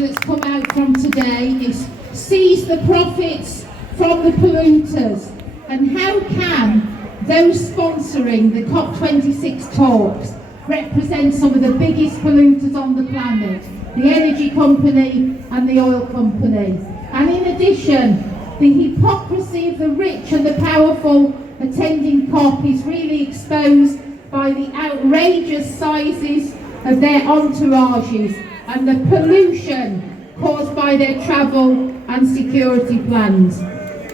that's come out from today is seize the profits from the polluters. And how can those sponsoring the COP26 talks represent some of the biggest polluters on the planet, the energy company and the oil company? And in addition, the hypocrisy of the rich and the powerful attending COP is really exposed by the outrageous sizes of their entourages and the pollution caused by their travel and security plans.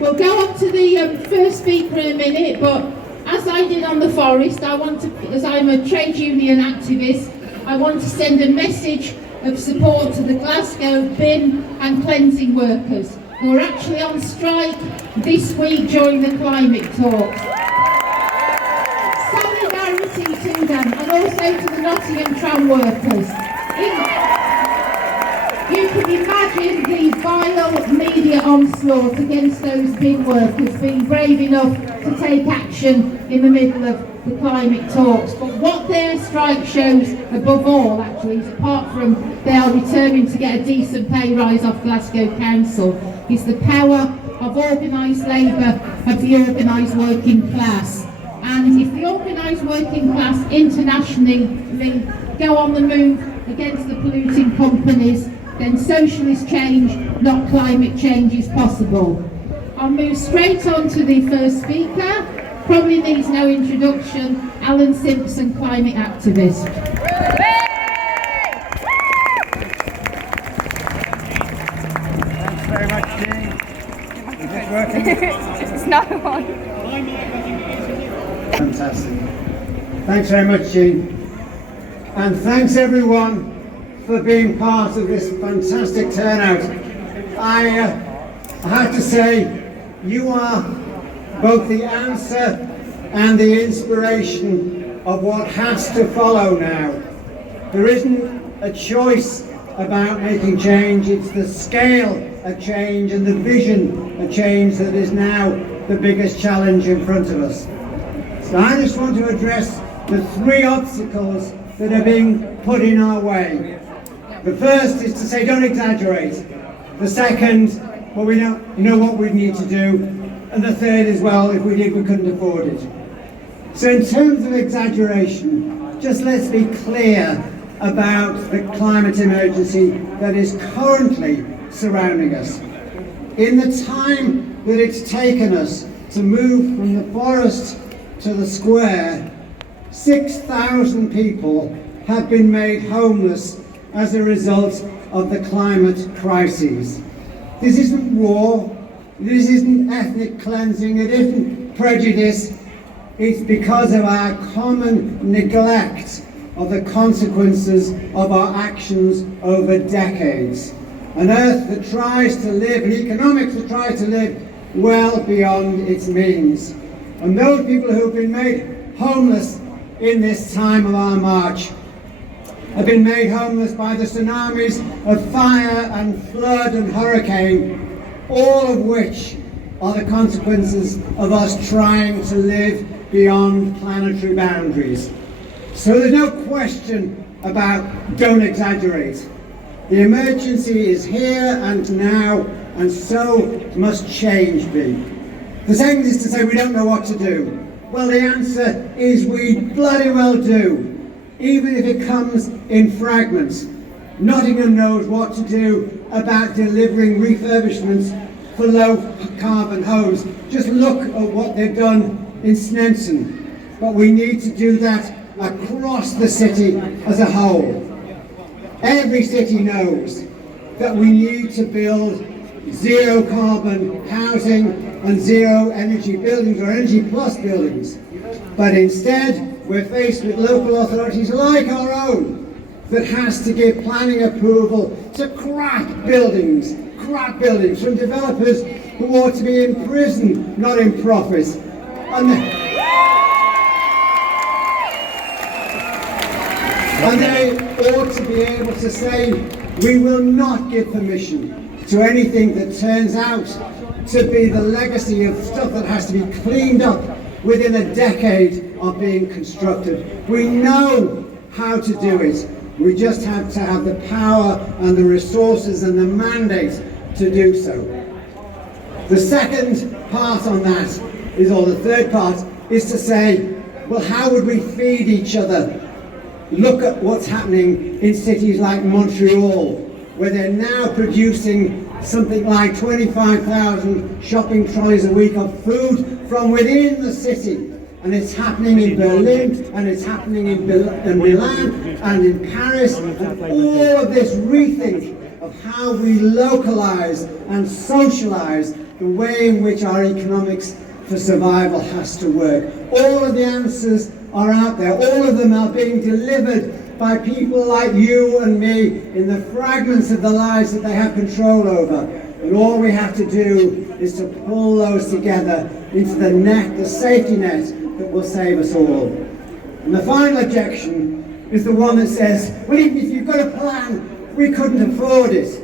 We'll go up to the first speaker in a minute, but as I did on the forest, as I'm a trade union activist, I want to send a message of support to the Glasgow bin and cleansing workers who are actually on strike this week during the climate talks. Solidarity to them, and also to the Nottingham tram workers. You can imagine the vile media onslaught against those bin workers being brave enough to take action in the middle of the climate talks. But what their strike shows above all, actually, is apart from they are determined to get a decent pay rise off Glasgow Council, is the power of organised labour of the organised working class. And if the organised working class internationally go on the move against the polluting companies, then socialist change, not climate change, is possible. I'll move straight on to the first speaker. Probably needs no introduction, Alan Simpson, climate activist. Thanks very much, Jean. Is it working? It's not on. Fantastic. Thanks very much, Jean. And thanks everyone for being part of this fantastic turnout. I have to say, you are both the answer and the inspiration of what has to follow now. There isn't a choice about making change, it's the scale of change and the vision of change that is now the biggest challenge in front of us. So I just want to address the three obstacles that are being put in our way. The first is to say, don't exaggerate. The second, well, we don't know what we need to do. And the third is, well, if we did, we couldn't afford it. So in terms of exaggeration, just let's be clear about the climate emergency that is currently surrounding us. In the time that it's taken us to move from the forest to the square, 6,000 people have been made homeless as a result of the climate crises. This isn't war, this isn't ethnic cleansing, it isn't prejudice, it's because of our common neglect of the consequences of our actions over decades. An earth that tries to live, an economics that tries to live well beyond its means. And those people who have been made homeless in this time of our march have been made homeless by the tsunamis of fire and flood and hurricane, all of which are the consequences of us trying to live beyond planetary boundaries. So there's no question about don't exaggerate. The emergency is here and now, and so must change be. The second is to say we don't know what to do. Well, the answer is we bloody well do. Even if it comes in fragments. Nottingham knows what to do about delivering refurbishments for low carbon homes. Just look at what they've done in Snelson. But we need to do that across the city as a whole. Every city knows that we need to build zero carbon housing and zero energy buildings or energy plus buildings. But instead, we're faced with local authorities like our own that has to give planning approval to crap buildings from developers who ought to be in prison, not in profit. And they ought to be able to say, we will not give permission to anything that turns out to be the legacy of stuff that has to be cleaned up within a decade of being constructed. We know how to do it. We just have to have the power and the resources and the mandate to do so. The second part on that is, or the third part, is to say, well, how would we feed each other? Look at what's happening in cities like Montreal, where they're now producing something like 25,000 shopping trolleys a week of food from within the city. And it's happening in Berlin, and it's happening in Milan, and in Paris, and all of this rethink of how we localize and socialize the way in which our economics for survival has to work. All of the answers are out there. All of them are being delivered by people like you and me in the fragments of the lives that they have control over. And all we have to do is to pull those together into the net, the safety net that will save us all. And the final objection is the one that says, well, even if you've got a plan, we couldn't afford it.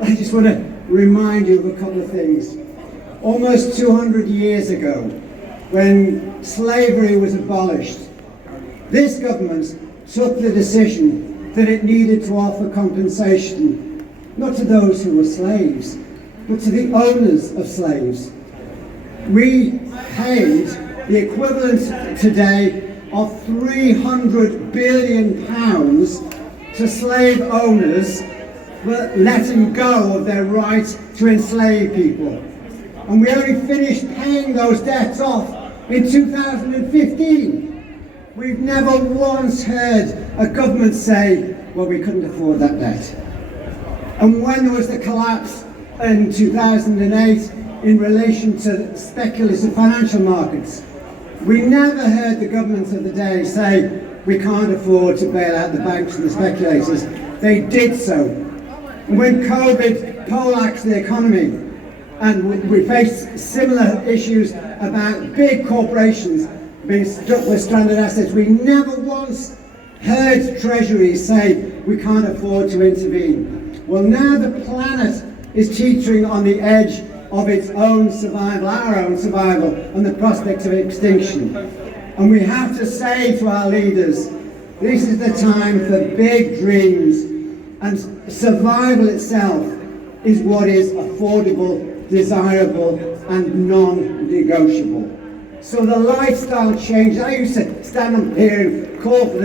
I just want to remind you of a couple of things. Almost 200 years ago, when slavery was abolished, this government took the decision that it needed to offer compensation, not to those who were slaves, but to the owners of slaves. We paid the equivalent today of £300 billion to slave owners for letting go of their right to enslave people. And we only finished paying those debts off in 2015. We've never once heard a government say, well, we couldn't afford that debt. And when there was the collapse in 2008 in relation to speculative financial markets, we never heard the governments of the day say, we can't afford to bail out the banks and the speculators. They did so. And when COVID poleaxed the economy, and we faced similar issues about big corporations being stuck with stranded assets, we never once heard treasuries say, we can't afford to intervene. Well, now the planet is teetering on the edge of its own survival, our own survival, and the prospect of extinction. And we have to say to our leaders, this is the time for big dreams, and survival itself is what is affordable, desirable, and non-negotiable. So the lifestyle change, I used to stand up here and call for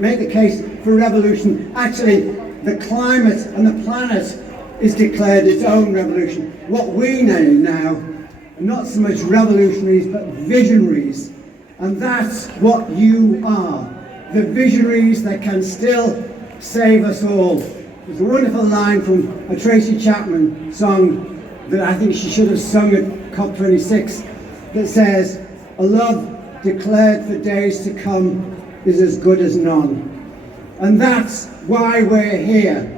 make the case for revolution. Actually, the climate and the planet is declared its own revolution. What we need now are not so much revolutionaries, but visionaries. And that's what you are. The visionaries that can still save us all. There's a wonderful line from a Tracy Chapman song that I think she should have sung at COP26 that says, a love declared for days to come is as good as none. And that's why we're here.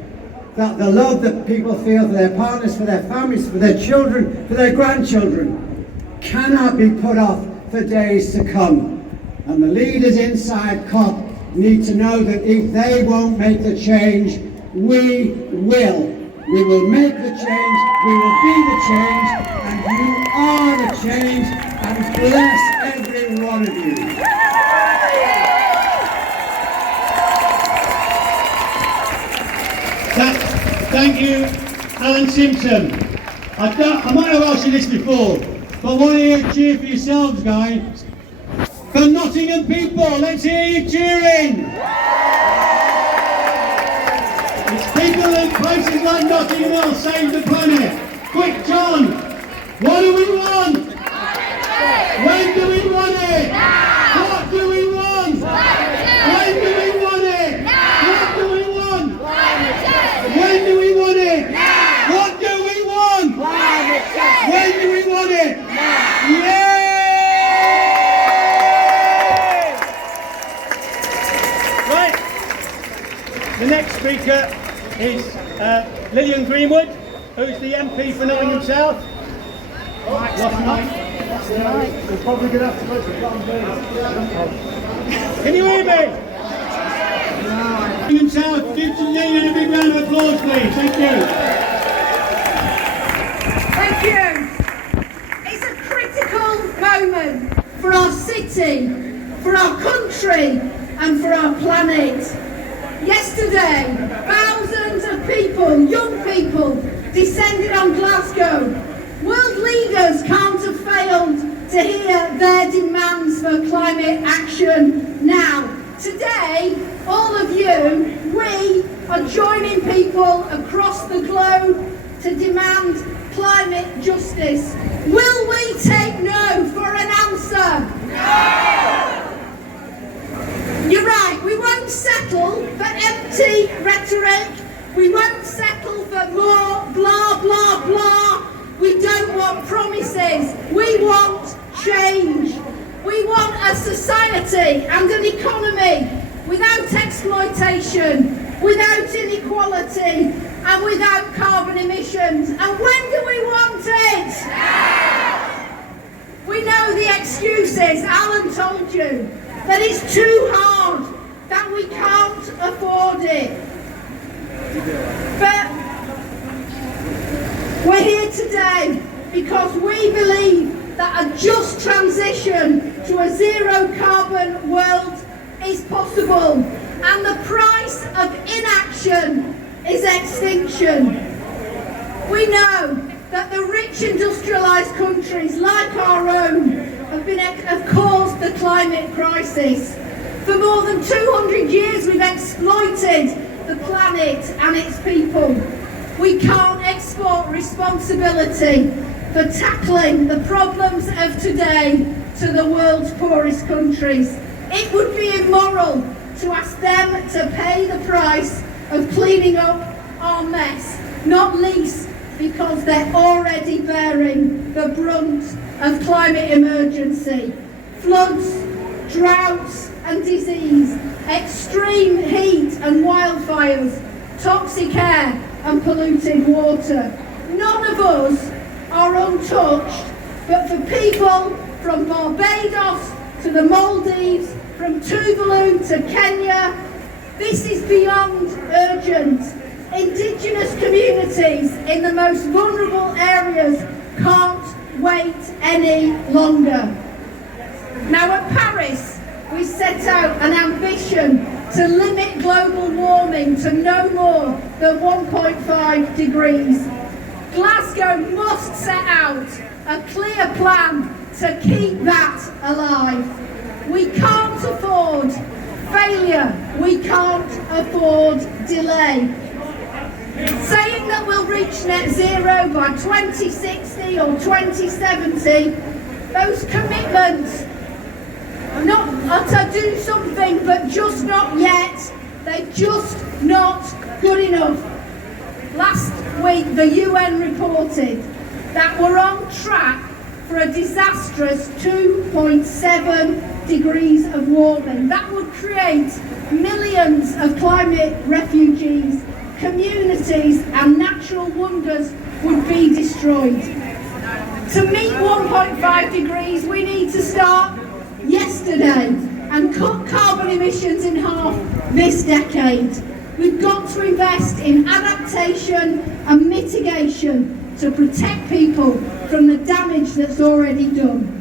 That the love that people feel for their partners, for their families, for their children, for their grandchildren, cannot be put off for days to come. And the leaders inside COP need to know that if they won't make the change, we will. We will make the change, we will be the change, and you are the change, and bless every one of you. Thank you, Alan Simpson. I might have asked you this before, but I want to hear a cheer for yourselves, guys. For Nottingham people, let's hear you cheering. It's people in places like Nottingham that'll save the planet. Quick, John, what do we want? When do we want it? What do we want? When do we want it? What do we want? When do we want it? What do we want? When do we want it? Yeah! Right. The next speaker is Lillian Greenwood, who's the MP for Nottingham South. We're probably going to have to go to Can you hear me? Nottingham South, give Lillian a big round of applause, please. Thank you. Thank you. It's a critical moment for our city, for our country, and for our planet. Yesterday, thousands of people, young people, descended on Glasgow. World leaders can't have failed to hear their demands for climate action now. Today, all of you, we are joining people across the globe to demand climate justice. Will we take no for an answer? No! You're right, we won't settle for empty rhetoric. We won't settle for more blah, blah, blah. We don't want promises. We want change. We want a society and an economy without exploitation, without inequality, and without carbon emissions. And when do we want it? Now! We know the excuses. Alan told you that it's too hard, that we can't afford it. But we're here today because we believe that a just transition to a zero carbon world is possible, and the price of inaction is extinction. We know that the rich industrialised countries like our own have caused the climate crisis. For more than 200 years we've exploited the planet and its people. We can't export responsibility for tackling the problems of today to the world's poorest countries. It would be immoral to ask them to pay the price of cleaning up our mess, not least because they're already bearing the brunt of climate emergency. Floods, droughts and disease, extreme heat and wildfires, toxic air and polluted water. None of us are untouched, but for people from Barbados to the Maldives, from Tuvalu to Kenya, this is beyond urgent. Indigenous communities in the most vulnerable areas can't wait any longer. Now at Paris, we set out an ambition to limit global warming to no more than 1.5 degrees. Glasgow must set out a clear plan to keep that alive. We can't afford failure. We can't afford delay. Saying that we'll reach net zero by 2060 or 2070, those commitments are not to do something, but just not yet. They're just not good enough. Last week, the UN reported that we're on track for a disastrous 2.7 degrees of warming. That would create millions of climate refugees. Communities and natural wonders would be destroyed. To meet 1.5 degrees, we need to start yesterday and cut carbon emissions in half this decade. We've got to invest in adaptation and mitigation to protect people from the damage that's already done.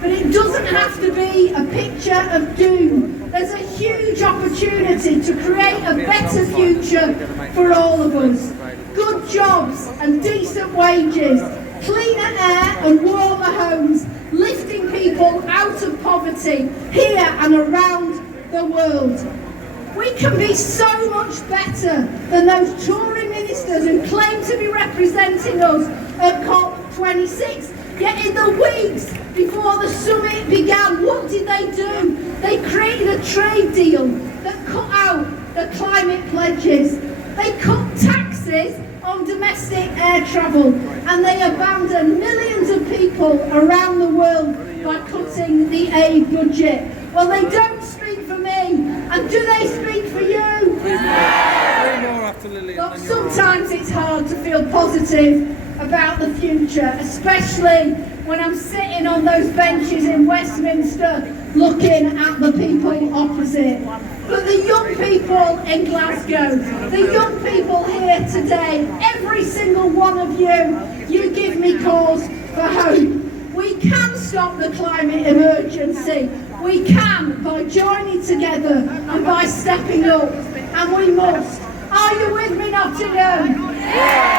But it doesn't have to be a picture of doom. There's a huge opportunity to create a better future for all of us. Good jobs and decent wages, cleaner air and warmer homes, lifting people out of poverty here and around the world. We can be so much better than those Tory ministers who claim to be representing us at COP26. Yet in the weeks before the summit began, what did they do? They created a trade deal that cut out the climate pledges. They cut taxes on domestic air travel, and they abandoned millions of people around the world by cutting the aid budget. Well, they don't speak for me, and do they speak for you? Look, sometimes it's hard to feel positive about the future, especially when I'm sitting on those benches in Westminster looking at the people opposite. But the young people in Glasgow, the young people here today, every single one of you give me cause for hope. We can stop the climate emergency. We can by joining together and by stepping up, and we must. Are you with me, Nottingham?